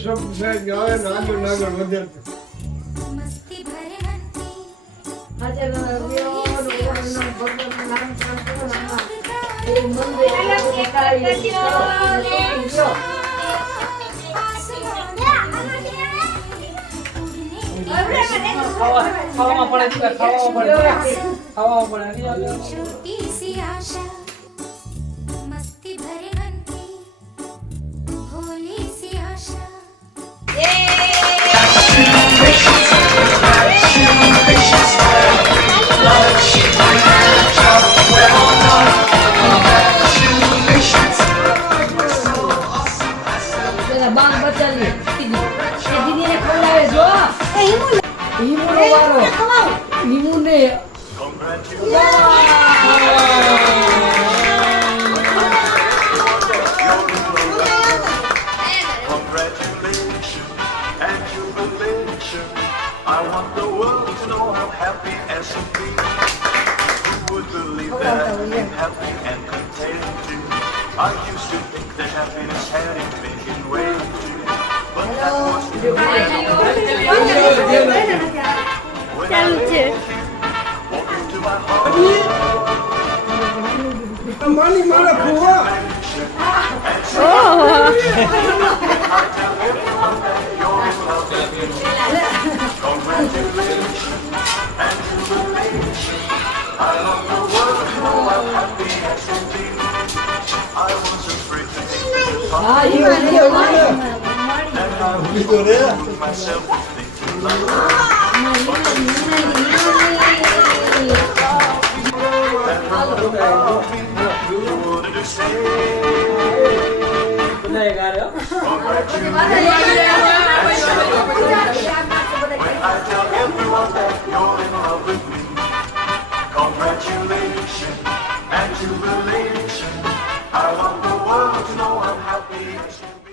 सब से जाए नागर नागर बदल मस्ती भरे मन की આજે રવિયો નો ભગવાન નામ સંતો નામ એ મંદિર ખાવામાં પડે छोटी सी आशा मस्ती भरे मन की भोली सी आशा બાંગ બચાલી દીદી દીદીને ખવડાવે જો એ હિમુનો વારો હિમુને I want the world to know how happy as can be. Who would believe that I'd be happy and contented? I used to think that happiness had its making way too. But that was when I walked into my heart. मानी मारा फुआ And so I tell everyone that you're in love with me. Congratulations and jubilation. I want the world to know how happy as can be. I was afraid to take the હા path, E and I was fooling myself to thinking love. But you wanted to stay. When I tell everyone that you're in love with me, congratulations and jubilation. I want the world to know I'm happy as can be.